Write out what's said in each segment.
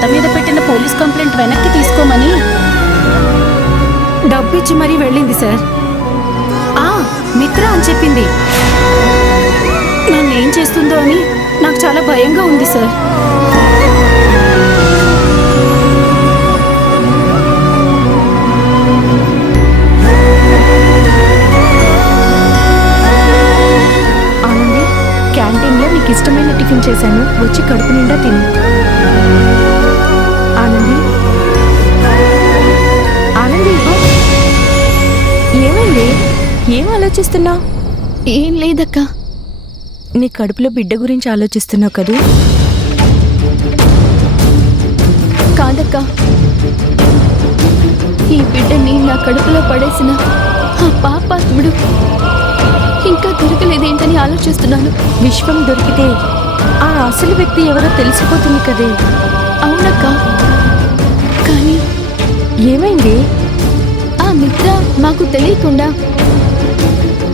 లత మీద పెట్టిన police complaint వెనక్కి తీసుకోమని. డబ్బిచ్చి మరీ వెళ్ళింది సార్. మిత్ర అని చెప్పింది. నన్ను ఏం చేస్తుందో అని నాకు చాలా భయంగా ఉంది సార్. ఆనంది, క్యాంటీన్లో నీకు ఇష్టమైన టిఫిన్ చేశాను, వచ్చి కడుపు నిండా తిను. ఆనంది, ఆనంది, ఏమైంది? ఏం ఆలోచిస్తున్నావు? ఏం లేదక్కా. నీ కడుపులో బిడ్డ గురించి ఆలోచిస్తున్నావు కదూ? కాదక్కా, ఈ బిడ్డని నా కడుపులో పడేసిన ఆ పాపాత్ముడు ఇంకా దొరకలేదేంటని ఆలోచిస్తున్నాను. విశ్వం దొరికితే ఆ అసలు వ్యక్తి ఎవరో తెలిసిపోతుంది కదే. అవునక్కా, కానీ ఏమైంది? ఆ మిత్ర మాకు తెలియకుండా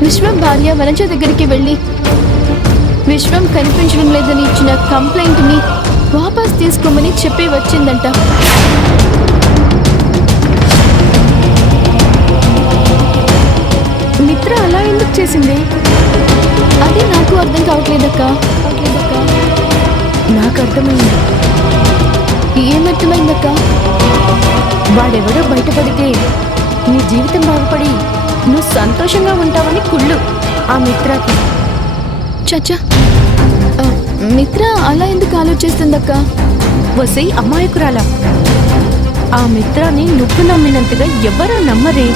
విశ్వం భార్య వనజ దగ్గరికి వెళ్ళి విశ్వం కనిపించడం లేదని ఇచ్చిన కంప్లైంట్ని వాపస్ తీసుకోమని చెప్పి వచ్చిందంట. మిత్ర అలా ఎందుకు చేసింది? అది నాకు అర్థం కావట్లేదక్కా. నాకు అర్థమైంది. ఏమర్థమైందక్కా? వాడెవడో బయటపడితే నీ జీవితం బాగుపడి నువ్వు సంతోషంగా ఉంటావని కుళ్ళు ఆ మిత్రకి. చచ్చా, మిత్ర అలా ఎందుకు ఆలోచిస్తుందక్కా? వసై అమాయకురాలా. ఆ మిత్రాన్ని నువ్వు నమ్మినంతగా ఎవరూ నమ్మరే.